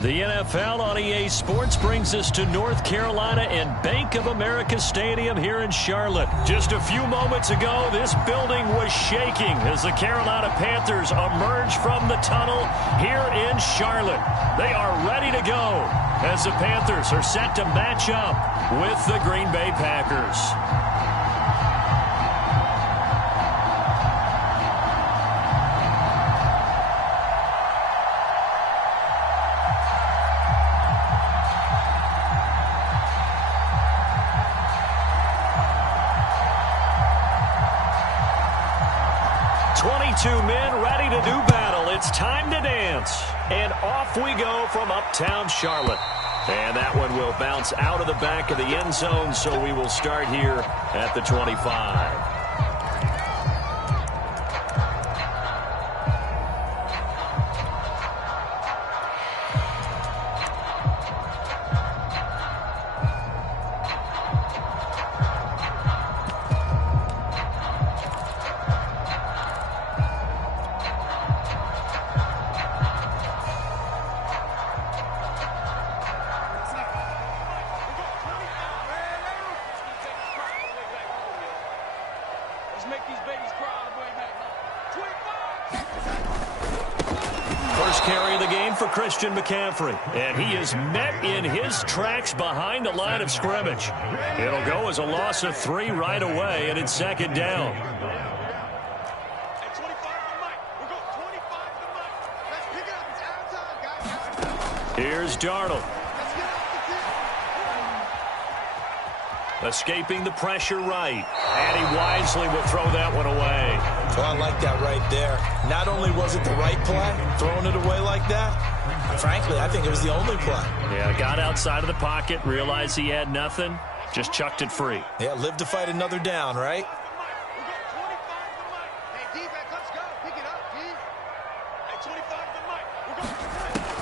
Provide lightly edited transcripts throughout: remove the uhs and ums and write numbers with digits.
The NFL on EA Sports brings us to North Carolina and Bank of America Stadium here in Charlotte. Just a few moments ago, this building was shaking as the Carolina Panthers emerge from the tunnel here in Charlotte. They are ready to go as the Panthers are set to match up with the Green Bay Packers. Two men ready to do battle. It's time to dance. And off we go from uptown Charlotte. And that one will bounce out of the back of the end zone, so we will start here at the 25. McCaffrey, and he is met in his tracks behind the line of scrimmage. It'll go as a loss of 3 right away, and it's second down. Here's Darnold. Escaping the pressure right, and he wisely will throw that one away. Oh, I like that right there. Not only was it the right play, throwing it away like that, frankly, I think it was the only play. Yeah, got outside of the pocket, realized he had nothing, just chucked it free. Yeah, live to fight another down, right?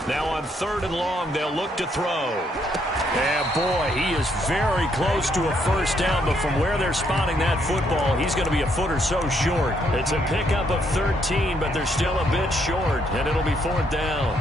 Now on 3rd and long, they'll look to throw. And boy, he is very close to a first down, but from where they're spotting that football, he's going to be a foot or so short. It's a pickup of 13, but they're still a bit short, and it'll be 4th down.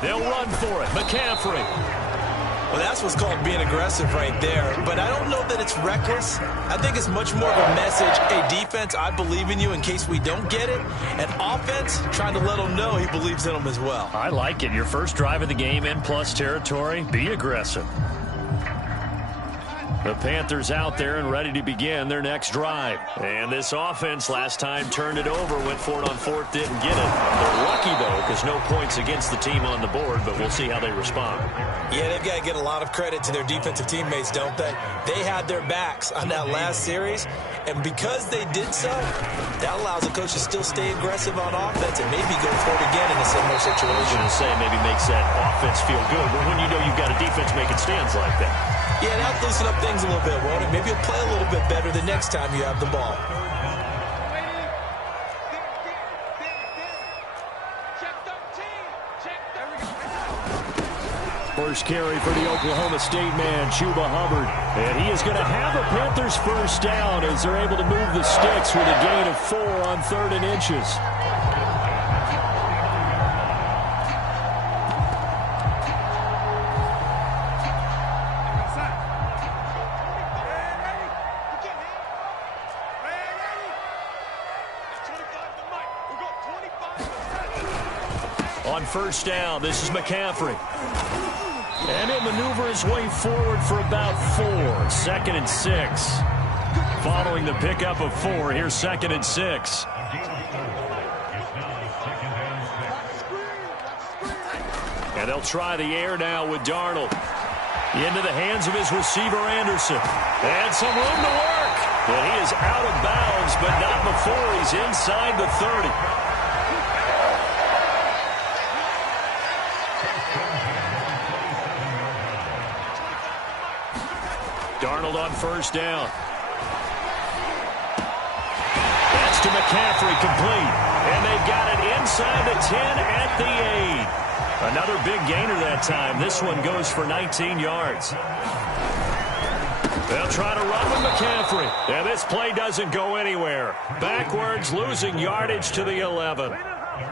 They'll run for it. McCaffrey. Well, that's what's called being aggressive right there. But I don't know that it's reckless. I think it's much more of a message. Hey, defense, I believe in you in case we don't get it. And offense, trying to let them know he believes in them as well. I like it. Your first drive of the game in plus territory. Be aggressive. The Panthers out there and ready to begin their next drive. And this offense last time turned it over, went for it on 4th, didn't get it. They're lucky, though, because no points against the team on the board, but we'll see how they respond. Yeah, they've got to get a lot of credit to their defensive teammates, don't they? They had their backs on that last series, and because they did so, that allows the coach to still stay aggressive on offense and maybe go for it again in a similar situation. I was going to say maybe makes that offense feel good, but when you know you've got a defense making stands like that. Yeah, that'll loosen up things a little bit, won't it? Maybe you'll play a little bit better the next time you have the ball. First carry for the Oklahoma State man, Chuba Hubbard. And he is going to have a Panthers first down as they're able to move the sticks with a gain of 4 on 3rd and inches. On first down, this is McCaffrey. And he'll maneuver his way forward for about 4. 2nd and 6. Following the pickup of 4, here's 2nd and 6. And they'll try the air now with Darnold. Into the hands of his receiver, Anderson. And some room to work. And he is out of bounds, but not before he's inside the 30. Darnold on first down. That's to McCaffrey, complete. And they've got it inside the 10 at the 8. Another big gainer that time. This one goes for 19 yards. They'll try to run with McCaffrey. And this play doesn't go anywhere. Backwards, losing yardage to the 11.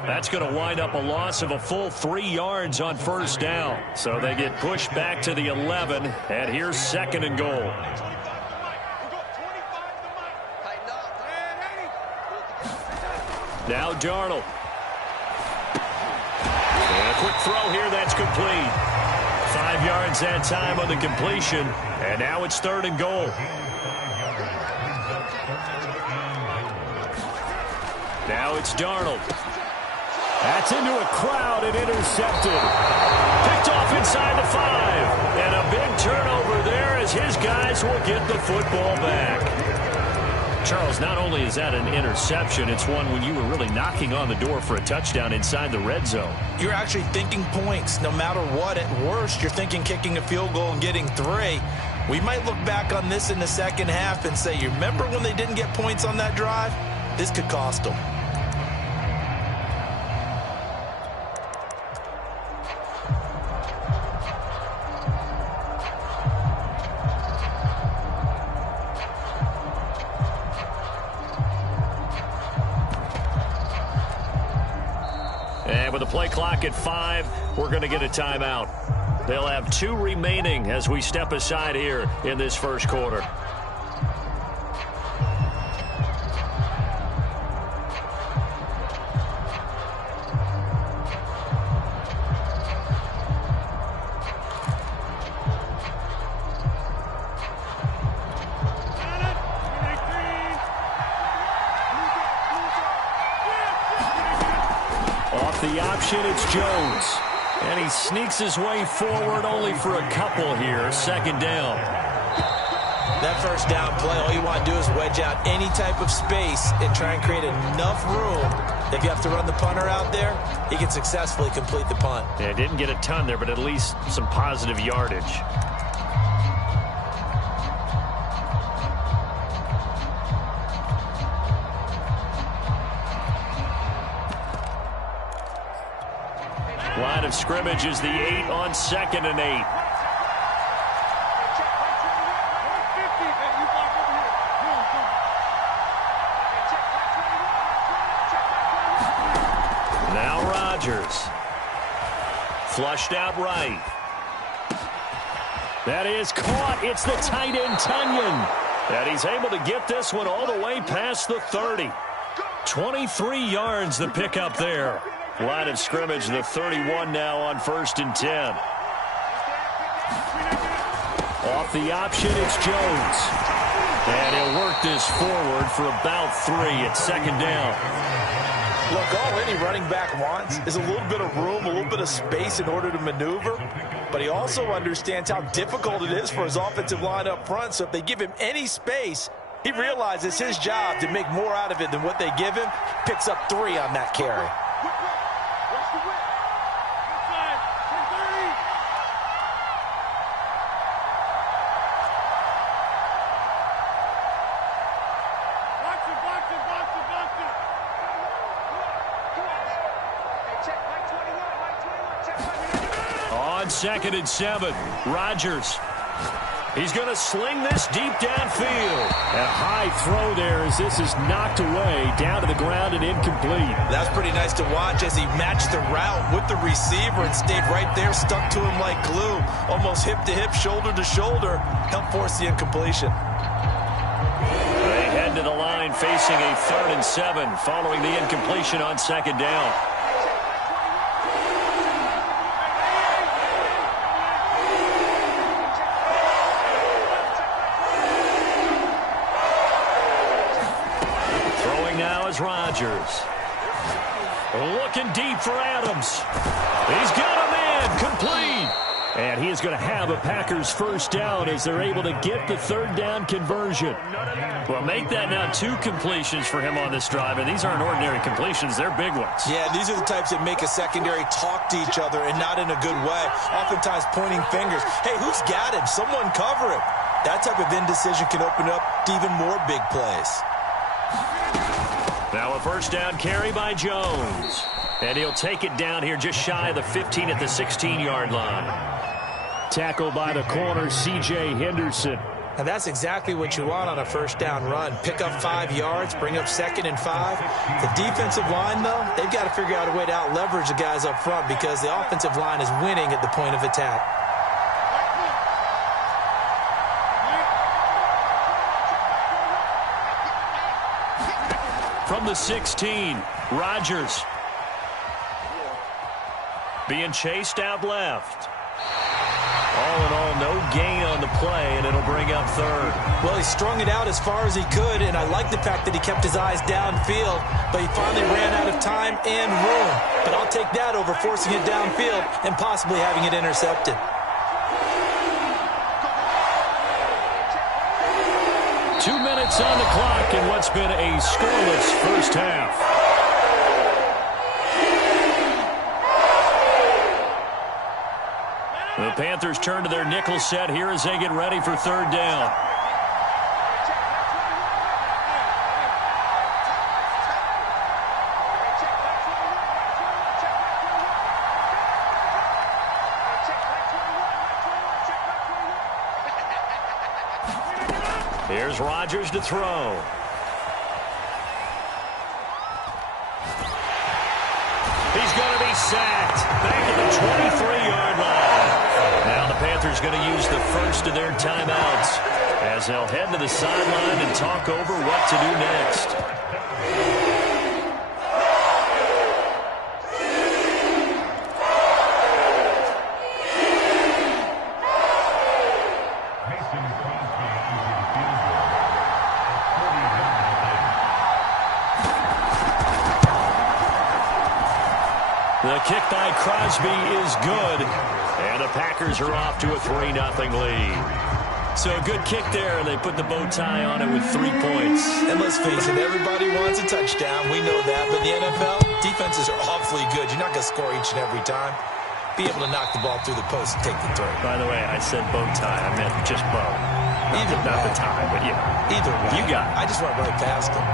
That's going to wind up a loss of a full 3 yards on first down. So they get pushed back to the 11, and here's 2nd and goal. Now Darnold. And a quick throw here, that's complete. 5 yards that time on the completion, and now it's 3rd and goal. Now it's Darnold. That's into a crowd and intercepted. Picked off inside the 5. And a big turnover there as his guys will get the football back. Charles, not only is that an interception, it's one when you were really knocking on the door for a touchdown inside the red zone. You're actually thinking points no matter what. At worst, you're thinking kicking a field goal and getting 3. We might look back on this in the second half and say, you remember when they didn't get points on that drive? This could cost them. And with the play clock at 5, we're going to get a timeout. They'll have 2 remaining as we step aside here in this first quarter. The option, it's Jones. And he sneaks his way forward only for a couple here. 2nd down. That first down play, all you want to do is wedge out any type of space and try and create enough room. If you have to run the punter out there, he can successfully complete the punt. Yeah, didn't get a ton there, but at least some positive yardage. Line of scrimmage is the 8 on 2nd and 8. Now Rodgers. Flushed out right. That is caught. It's the tight end, Tunyon. And he's able to get this one all the way past the 30. 23 yards the pickup there. Line of scrimmage, the 31 now on 1st and 10. Off the option, it's Jones. And he'll work this forward for about 3 at 2nd down. Look, all any running back wants is a little bit of room, a little bit of space in order to maneuver. But he also understands how difficult it is for his offensive line up front. So if they give him any space, he realizes his job to make more out of it than what they give him. Picks up 3 on that carry. On 2nd and 7, Rodgers. He's going to sling this deep downfield. A high throw there as this is knocked away down to the ground and incomplete. That's pretty nice to watch as he matched the route with the receiver and stayed right there, stuck to him like glue. Almost hip to hip, shoulder to shoulder. Helped force the incompletion. They head to the line facing a 3rd and 7 following the incompletion on 2nd down. Rodgers. Looking deep for Adams. He's got a man complete. And he is going to have a Packers first down as they're able to get the 3rd down conversion. Well, make that now 2 completions for him on this drive, and these aren't ordinary completions. They're big ones. Yeah, these are the types that make a secondary talk to each other and not in a good way. Oftentimes pointing fingers. Hey, who's got him? Someone cover him. That type of indecision can open up to even more big plays. Now a first down carry by Jones. And he'll take it down here just shy of the 15 at the 16-yard line. Tackled by the corner, C.J. Henderson. Now that's exactly what you want on a first down run. Pick up 5 yards, bring up 2nd and 5. The defensive line, though, they've got to figure out a way to out-leverage the guys up front because the offensive line is winning at the point of attack. From the 16, Rodgers. Being chased out left. All in all, no gain on the play, and it'll bring up 3rd. Well, he strung it out as far as he could, and I like the fact that he kept his eyes downfield, but he finally ran out of time and room. But I'll take that over forcing it downfield and possibly having it intercepted. Two minutes on the clock in what's been a scoreless first half. The Panthers turn to their nickel set here as they get ready for 3rd down. Here's Rodgers to throw. He's going to be sacked. Back at the 23-yard line. Now the Panthers going to use the first of their timeouts as they'll head to the sideline and talk over what to do next. The kick by Crosby is good, and the Packers are off to a 3-0 lead. So a good kick there, and they put the bow tie on it with 3 points. And let's face it, everybody wants a touchdown. We know that. But in the NFL, defenses are awfully good. You're not going to score each and every time. Be able to knock the ball through the post and take the throw. By the way, I said bow tie. I meant just bow. Not the tie, but yeah. Either way. You got it. I just went right past him.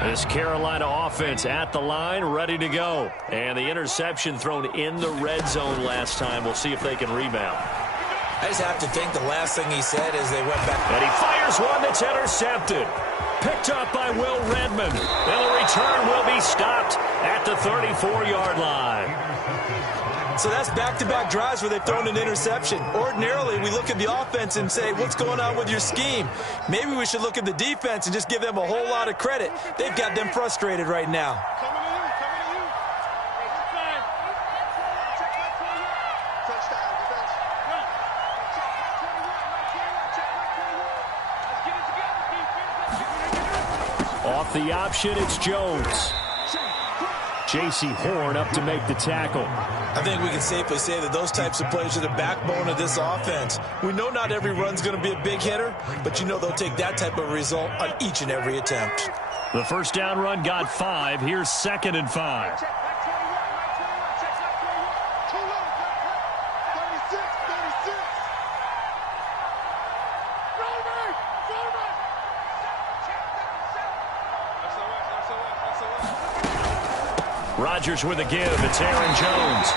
This Carolina offense at the line, ready to go. And the interception thrown in the red zone last time. We'll see if they can rebound. I just have to think the last thing he said as they went back. And he fires one that's intercepted. Picked up by Will Redmond. And the return will be stopped at the 34-yard line. So that's back-to-back drives where they've thrown an interception. Ordinarily, we look at the offense and say, what's going on with your scheme? Maybe we should look at the defense and just give them a whole lot of credit. They've got them frustrated right now. Off the option, it's Jones. J.C. Horn up to make the tackle. I think we can safely say that those types of plays are the backbone of this offense. We know not every run's going to be a big hitter, but you know they'll take that type of result on each and every attempt. The first down run got 5. Here's 2nd and 5. Rodgers with a give. It's Aaron Jones.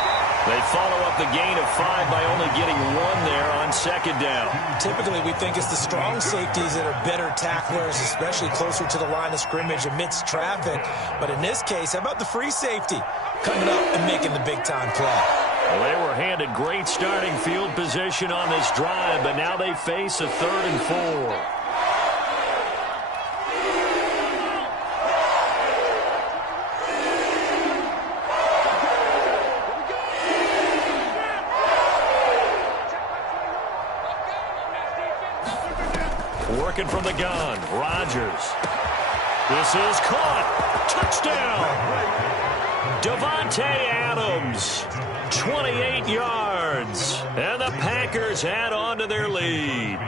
They follow up the gain of 5 by only getting 1 there on 2nd down. Typically, we think it's the strong safeties that are better tacklers, especially closer to the line of scrimmage amidst traffic. But in this case, how about the free safety coming up and making the big-time play? Well, they were handed great starting field position on this drive, but now they face a 3rd and 4. Working from the gun, Rodgers. This is caught. Touchdown. Davante Adams, 28 yards. And the Packers add on to their lead.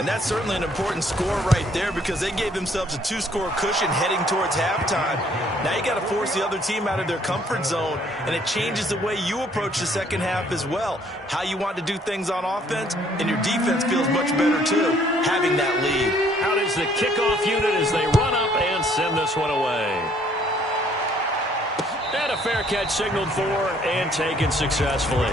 And that's certainly an important score right there because they gave themselves a 2-score cushion heading towards halftime. Now you got to force the other team out of their comfort zone, and it changes the way you approach the second half as well. How you want to do things on offense, and your defense feels much better too, having that lead. Out is the kickoff unit as they run up and send this one away. And a fair catch signaled for and taken successfully.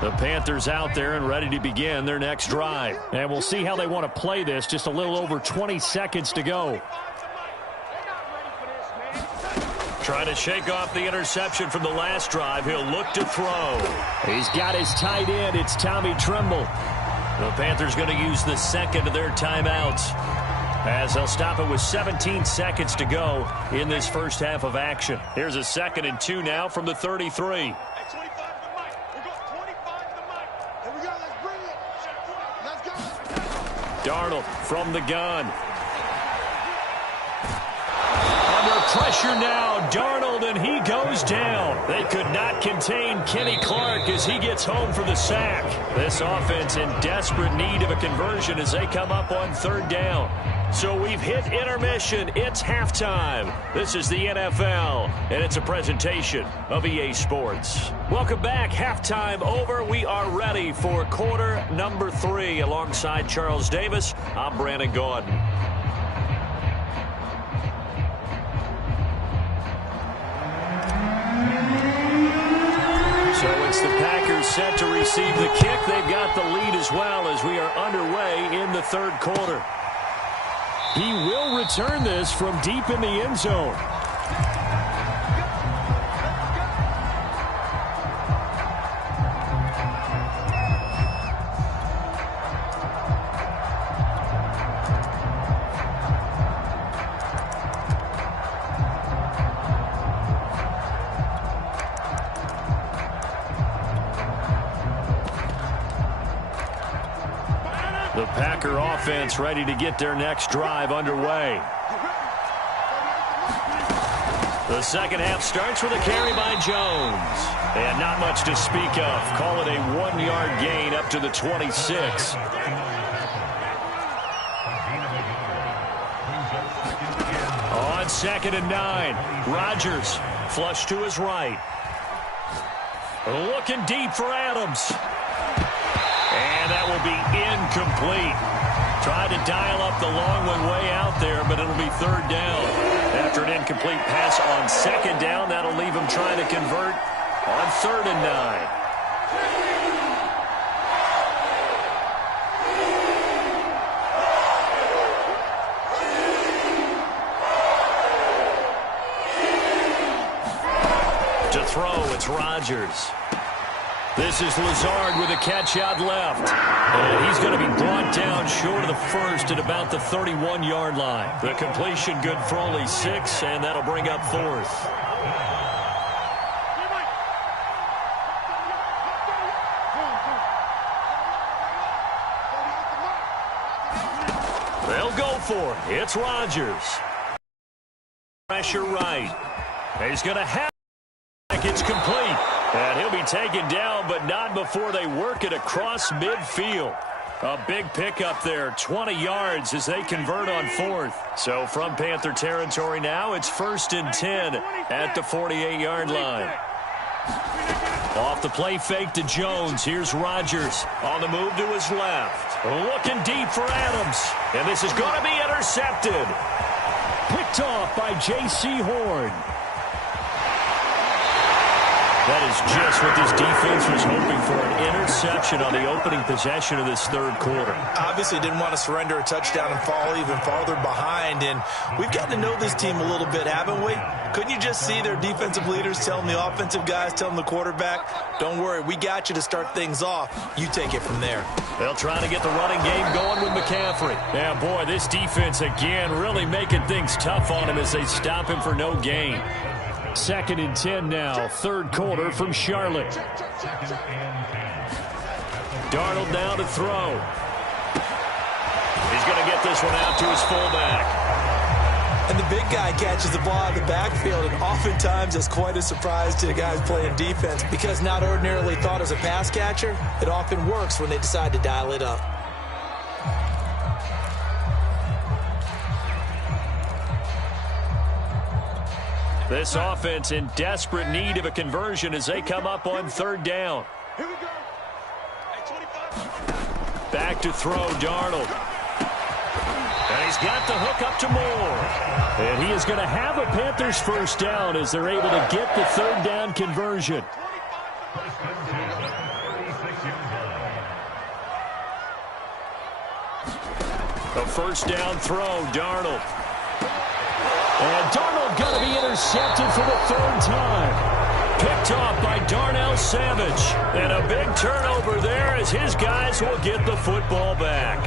The Panthers out there and ready to begin their next drive. And we'll see how they want to play this. Just a little over 20 seconds to go. Trying to shake off the interception from the last drive. He'll look to throw. He's got his tight end. It's Tommy Tremble. The Panthers going to use the second of their timeouts as they'll stop it with 17 seconds to go in this first half of action. Here's a 2nd and 2 now from the 33. Darnold from the gun. Under pressure now, Darnold, and he goes down. They could not contain Kenny Clark as he gets home for the sack. This offense in desperate need of a conversion as they come up on 3rd down. So we've hit intermission. It's halftime. This is the NFL, and it's a presentation of EA Sports. Welcome back. Halftime over. We are ready for quarter number 3. Alongside Charles Davis, I'm Brandon Gaudin. So it's the Packers set to receive the kick. They've got the lead as well as we are underway in the 3rd quarter. He will return this from deep in the end zone. The Packer offense ready to get their next drive underway. The second half starts with a carry by Jones. And not much to speak of. Call it a 1-yard gain up to the 26. On 2nd and 9, Rodgers flush to his right. Looking deep for Adams. And that will be incomplete. Tried to dial up the long one way out there, but it'll be 3rd down. After an incomplete pass on 2nd down, that'll leave him trying to convert on 3rd and 9. To throw, it's Rodgers. This is Lazard with a catch out left. And he's going to be brought down short of the first at about the 31-yard line. The completion good for only 6, and that'll bring up 4th. They'll go for it. It's Rodgers. Pressure right. He's going to have it. It's complete. And he'll be taken down, but not before they work it across midfield. A big pickup there, 20 yards as they convert on 4th. So from Panther territory now, it's 1st and 10 at the 48-yard line. Off the play fake to Jones. Here's Rodgers on the move to his left. Looking deep for Adams. And this is going to be intercepted. Picked off by J.C. Horn. That is just what this defense was hoping for, an interception on the opening possession of this 3rd quarter. Obviously didn't want to surrender a touchdown and fall even farther behind, and we've gotten to know this team a little bit, haven't we? Couldn't you just see their defensive leaders telling the offensive guys, telling the quarterback, don't worry, we got you to start things off. You take it from there. They'll try to get the running game going with McCaffrey. Yeah, boy, this defense again really making things tough on him as they stop him for no gain. 2nd and 10 now, 3rd quarter from Charlotte. Darnold now to throw. He's going to get this one out to his fullback. And the big guy catches the ball in the backfield, and oftentimes it's quite a surprise to the guys playing defense because not ordinarily thought as a pass catcher, it often works when they decide to dial it up. This offense in desperate need of a conversion as they come up on third down. Here we go. Back to throw, Darnold. And he's got the hook up to Moore. And he is going to have a Panthers first down as they're able to get the third down conversion. A first down throw, Darnold. And Darnold going to be intercepted for the third time. Picked off by Darnell Savage. And a big turnover there as his guys will get the football back.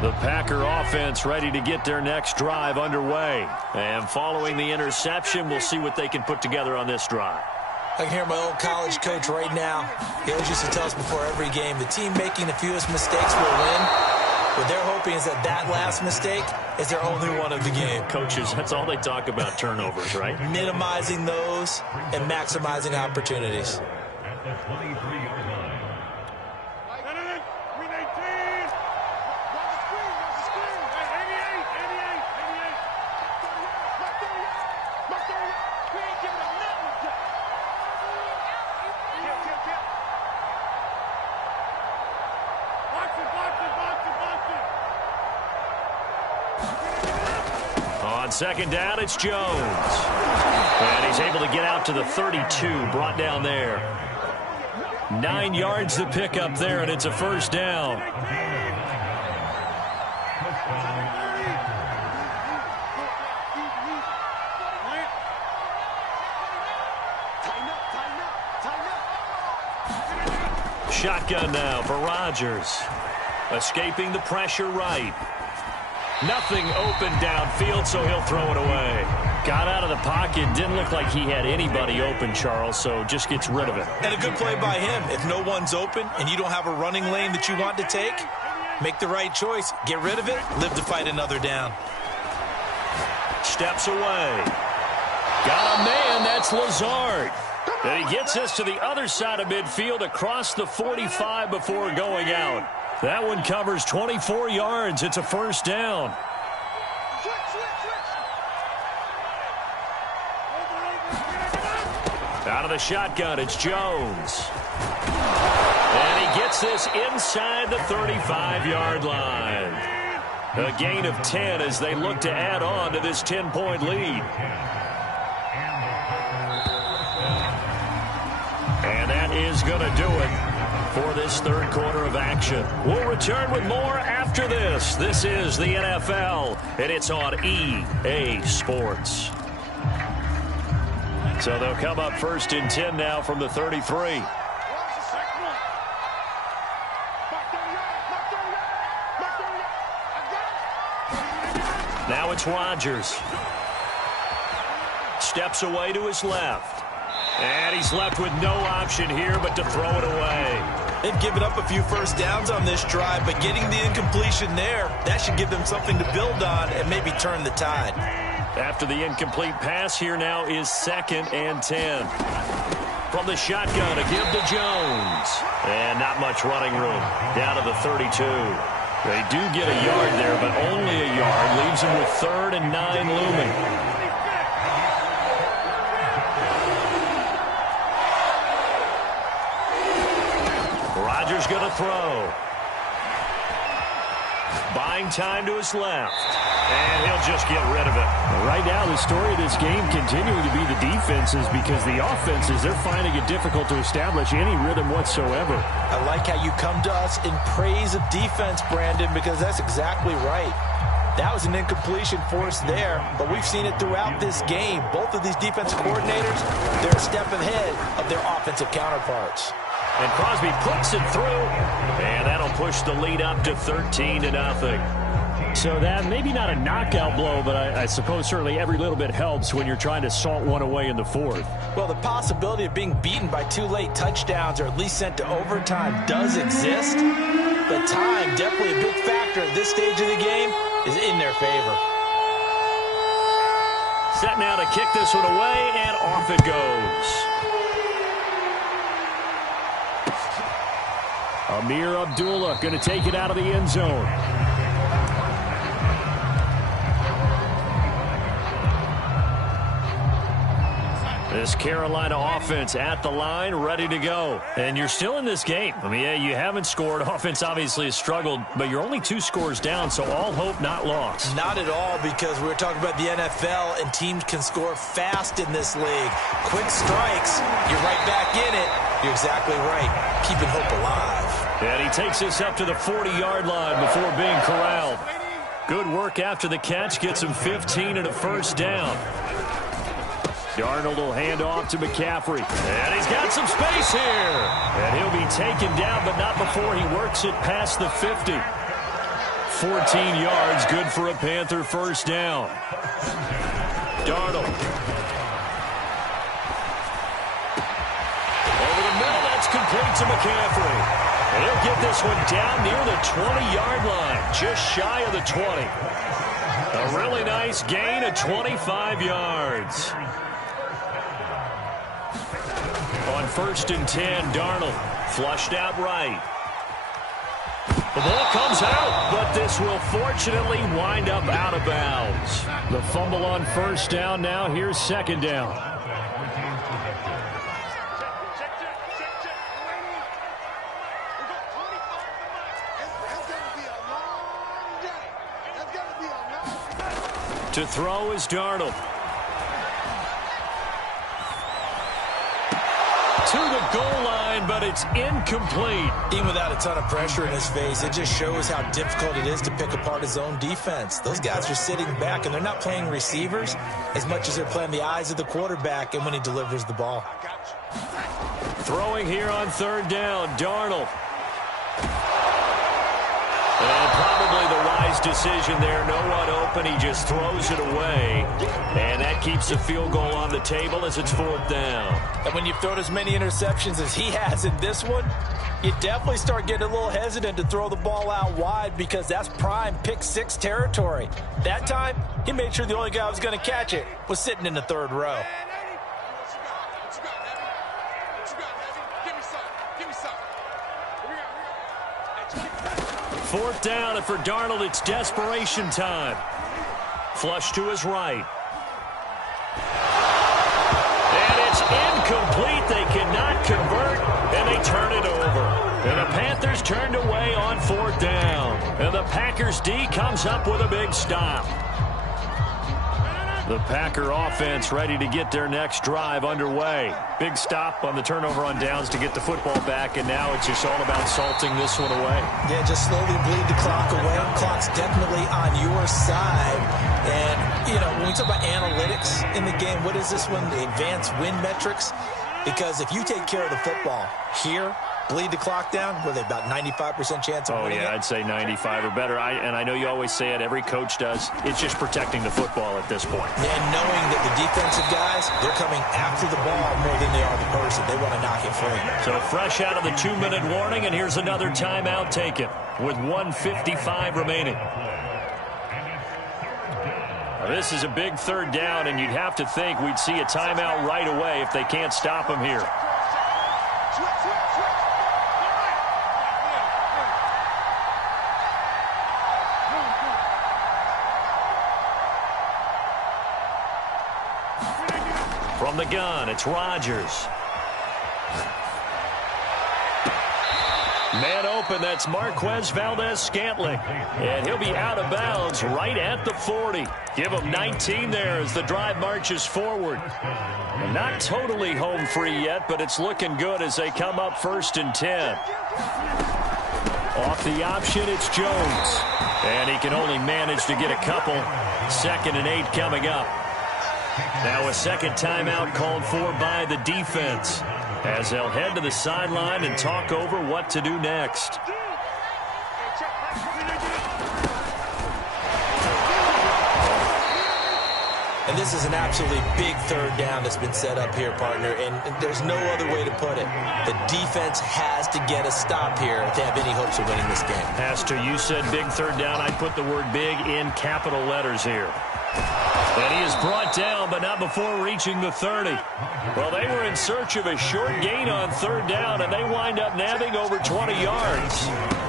The Packer offense ready to get their next drive underway. And following the interception, we'll see what they can put together on this drive. I can hear my old college coach right now. He always used to tell us before every game, the team making the fewest mistakes will win. What they're hoping is that that last mistake is their only one of the game. Coaches, that's all they talk about, turnovers, right? Minimizing those and maximizing opportunities. At the 23-yard line. On second down, it's Jones. And he's able to get out to the 32, brought down there. 9 yards to pick up there, and it's a first down. Shotgun now for Rodgers. Escaping the pressure right. Nothing open downfield, so he'll throw it away. Got out of the pocket. Didn't look like he had anybody open, Charles, so just gets rid of it. And a good play by him. If no one's open and you don't have a running lane that you want to take, make the right choice. Get rid of it. Live to fight another down. Steps away. Got a man. That's Lazard. And he gets us to the other side of midfield across the 45 before going out. That one covers 24 yards. It's a first down. Out of the shotgun, it's Jones. And he gets this inside the 35-yard line. A gain of 10 as they look to add on to this 10-point lead. And that is going to do it for this third quarter of action. We'll return with more after this. This is the NFL, and it's on EA Sports. So they'll come up first and 10 now from the 33. Now it's Rodgers. Steps away to his left. And he's left with no option here but to throw it away. They've given up a few first downs on this drive, but getting the incompletion there, that should give them something to build on and maybe turn the tide. After the incomplete pass, here now is 2nd and 10. From the shotgun, a give to Jones. And not much running room. Down to the 32. They do get a yard there, but only a yard. Leaves them with 3rd and 9 looming. Rodgers going to throw. Buying time to his left. And he'll just get rid of it. Right now, the story of this game continuing to be the defenses because the offenses, they're finding it difficult to establish any rhythm whatsoever. I like how you come to us in praise of defense, Brandon, because that's exactly right. That was an incompletion forced there, but we've seen it throughout this game. Both of these defensive coordinators, they're a step ahead of their offensive counterparts. And Crosby puts it through, and that'll push the lead up to 13-0. So that maybe not a knockout blow, but I suppose certainly every little bit helps when you're trying to salt one away in the fourth. Well, the possibility of being beaten by 2 late touchdowns or at least sent to overtime does exist, but but time, definitely a big factor at this stage of the game, is in their favor. Set now to kick this one away, and off it goes. Amir Abdullah going to take it out of the end zone. This Carolina offense at the line, ready to go. And you're still in this game. I mean, yeah, you haven't scored. Offense obviously has struggled, but you're only 2 scores down, so all hope not lost. Not at all, because we were talking about the NFL, and teams can score fast in this league. Quick strikes, you're right back in it. You're exactly right. Keeping hope alive. And he takes this up to the 40-yard line before being corralled. Good work after the catch. Gets him 15 and a first down. Darnold will hand off to McCaffrey. And he's got some space here. And he'll be taken down, but not before he works it past the 50. 14 yards, good for a Panther first down. Darnold. Over the middle, that's complete to McCaffrey. And he'll get this one down near the 20-yard line, just shy of the 20. A really nice gain of 25 yards. On 1st and 10, Darnold flushed out right. The ball comes out, but this will fortunately wind up out of bounds. The fumble on 1st down. Now here's 2nd down. To throw is Darnold. To the goal line, but it's incomplete. Even without a ton of pressure in his face, it just shows how difficult it is to pick apart his own defense. Those guys are sitting back, and they're not playing receivers as much as they're playing the eyes of the quarterback and when he delivers the ball. Throwing here on 3rd down, Darnold. And probably the wise decision there. No one open. He just throws it away. And that keeps the field goal on the table as it's 4th down. And when you've thrown as many interceptions as he has in this one, you definitely start getting a little hesitant to throw the ball out wide, because that's prime pick 6 territory. That time, he made sure the only guy who was going to catch it was sitting in the 3rd row. Fourth down, and for Darnold, it's desperation time. Flush to his right. And it's incomplete. They cannot convert, and they turn it over. And the Panthers turned away on 4th down. And the Packers D comes up with a big stop. The Packer offense ready to get their next drive underway. Big stop on the turnover on downs to get the football back, and now it's just all about salting this one away. Yeah, just slowly bleed the clock away. Clock's definitely on your side. And, you know, when we talk about analytics in the game, what is this one? The advanced win metrics? Because if you take care of the football here, bleed the clock down, were they about 95% chance of winning it? I'd say 95 or better. And I know you always say it, every coach does. It's just protecting the football at this point. And knowing that the defensive guys, they're coming after the ball more than they are the person. They want to knock it free. So fresh out of the 2-minute warning, and here's another timeout taken with 1:55 remaining. Now, this is a big 3rd down, and you'd have to think we'd see a timeout right away if they can't stop him here. From the gun, it's Rodgers. Man open, that's Marquez Valdez-Scantling. And he'll be out of bounds right at the 40. Give him 19 there as the drive marches forward. And not totally home free yet, but it's looking good as they come up 1st and 10. Off the option, it's Jones. And he can only manage to get a couple. 2nd and 8 coming up. Now a second timeout called for by the defense, as they'll head to the sideline and talk over what to do next. And this is an absolutely big third down that's been set up here, partner, and there's no other way to put it. The defense has to get a stop here if they have any hopes of winning this game. Pastor, you said big third down. I put the word big in capital letters here. And he is brought down, but not before reaching the 30. Well, they were in search of a short gain on third down, and they wind up nabbing over 20 yards.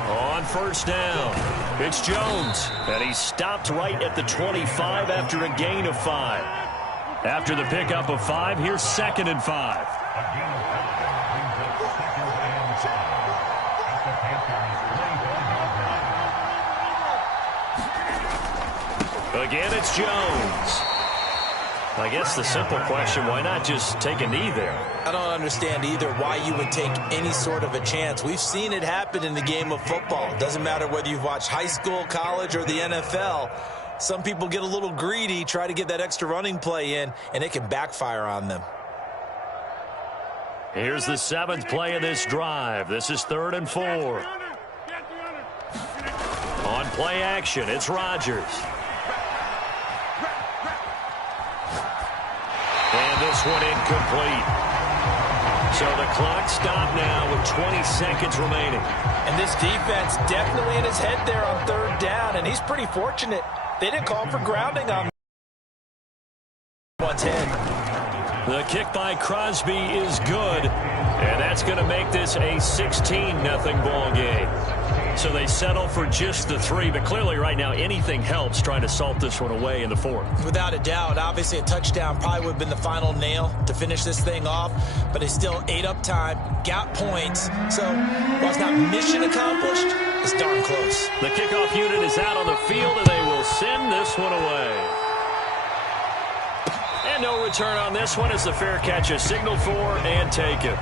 On first down, it's Jones, and he stopped right at the 25 after a gain of 5. After the pickup of 5, here's 2nd and 5. Again, it's Jones. I guess the simple question, why not just take a knee there? I don't understand either why you would take any sort of a chance. We've seen it happen in the game of football. It doesn't matter whether you've watched high school, college, or the NFL. Some people get a little greedy, try to get that extra running play in, and it can backfire on them. Here's the 7th play of this drive. This is 3rd and 4. On play action, it's Rodgers. And this one incomplete. So the clock stopped now with 20 seconds remaining. And this defense definitely in his head there on third down, and he's pretty fortunate. They didn't call for grounding on one's head. The kick by Crosby is good, and that's going to make this a 16-0 ball game. So they settle for just the 3, but clearly right now anything helps trying to salt this one away in the 4th. Without a doubt, obviously a touchdown probably would have been the final nail to finish this thing off, but they still ate up time, got points. So while it's not mission accomplished, it's darn close. The kickoff unit is out on the field, and they will send this one away. And no return on this one as the fair catch is signaled for and taken.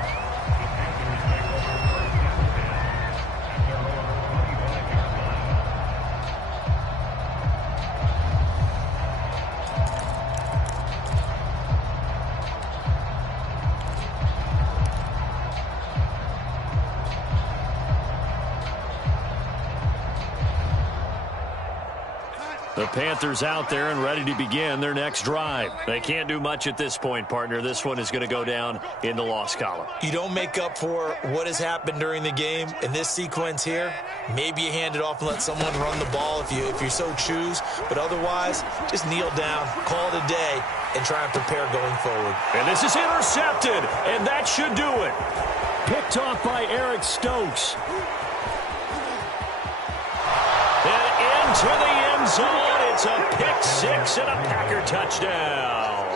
The Panthers out there and ready to begin their next drive. They can't do much at this point, partner. This one is going to go down in the loss column. You don't make up for what has happened during the game in this sequence here. Maybe you hand it off and let someone run the ball if you so choose. But otherwise, just kneel down, call it a day, and try and prepare going forward. And this is intercepted, and that should do it. Picked off by Eric Stokes. And into the end zone. It's a pick 6 and a Packer touchdown.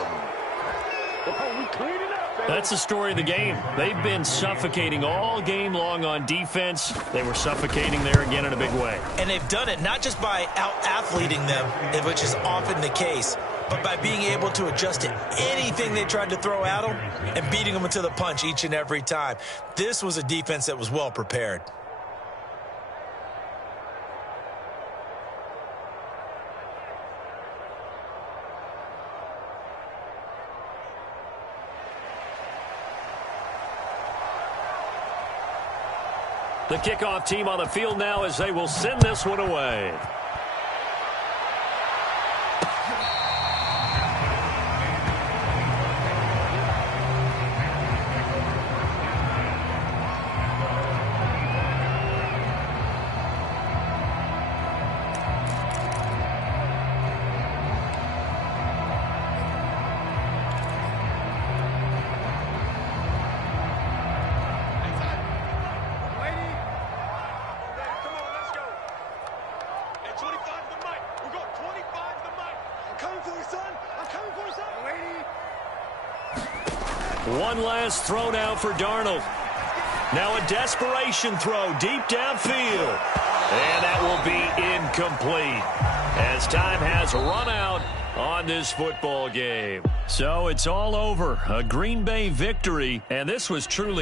That's the story of the game. They've been suffocating all game long on defense. They were suffocating there again in a big way. And they've done it not just by out-athleting them, which is often the case, but by being able to adjust to anything they tried to throw at them and beating them to the punch each and every time. This was a defense that was well prepared. The kickoff team on the field now as they will send this one away. One last throw now for Darnold. Now a desperation throw deep downfield. And that will be incomplete as time has run out on this football game. So it's all over. A Green Bay victory, and this was truly